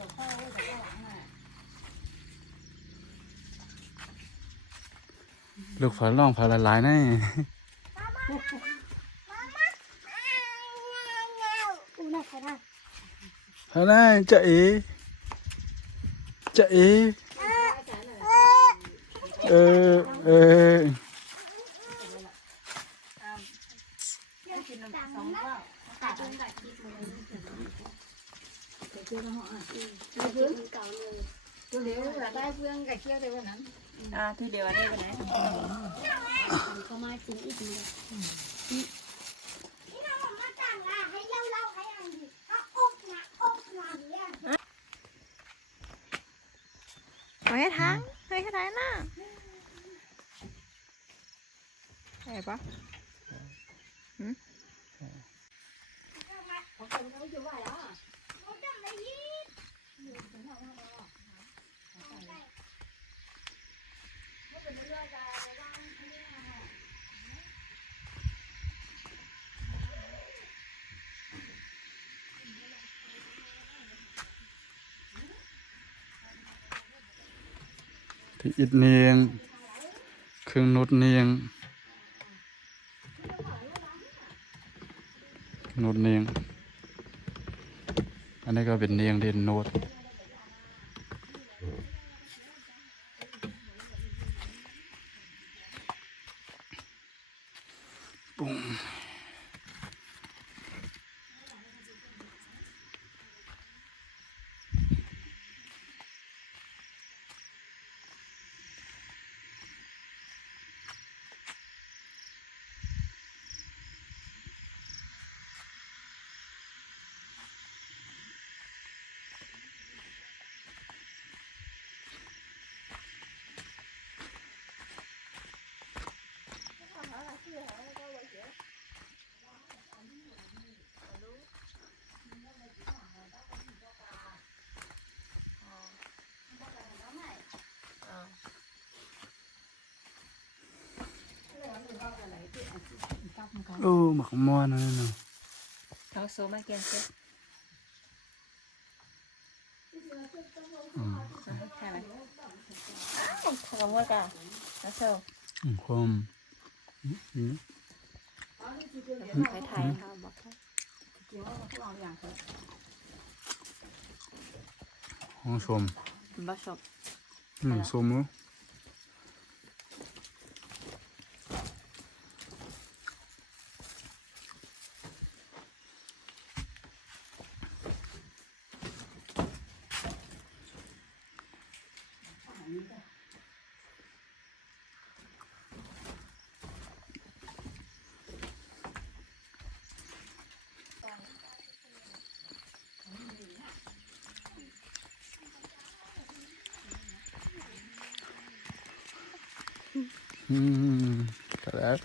ลูกฝาล่องฝาละลายนี่ฝาได้จะเอจะเอเออตัวเดียวได้เพื่อนไก่เชี่ยวได้วันนั้นทีเดียวได้วันไหนก็มาจริงอีกทีเอาให้ทางให้ทางน่ะใช่ปะที่อิดเนียงเครื่องนุดเนียงนุดเนียงอันนี้ก็เป็นเนียงเด่นโนดปุ้งโอ้หมักม้วนนั่นน่ะ เขาโซมาเกียนเซ็ตใช่ไหมทำว่ากันแล้วโซคมไทยค่ะบอกห้องชม บ้าชอบ ชมมั้งก็แล้ว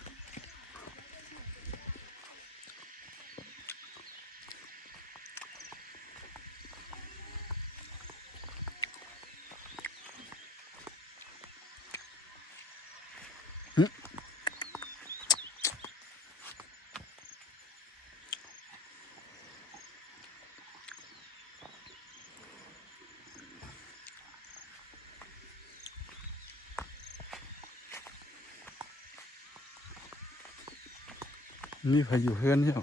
มีใครอยู่เพื่อนเนี่ย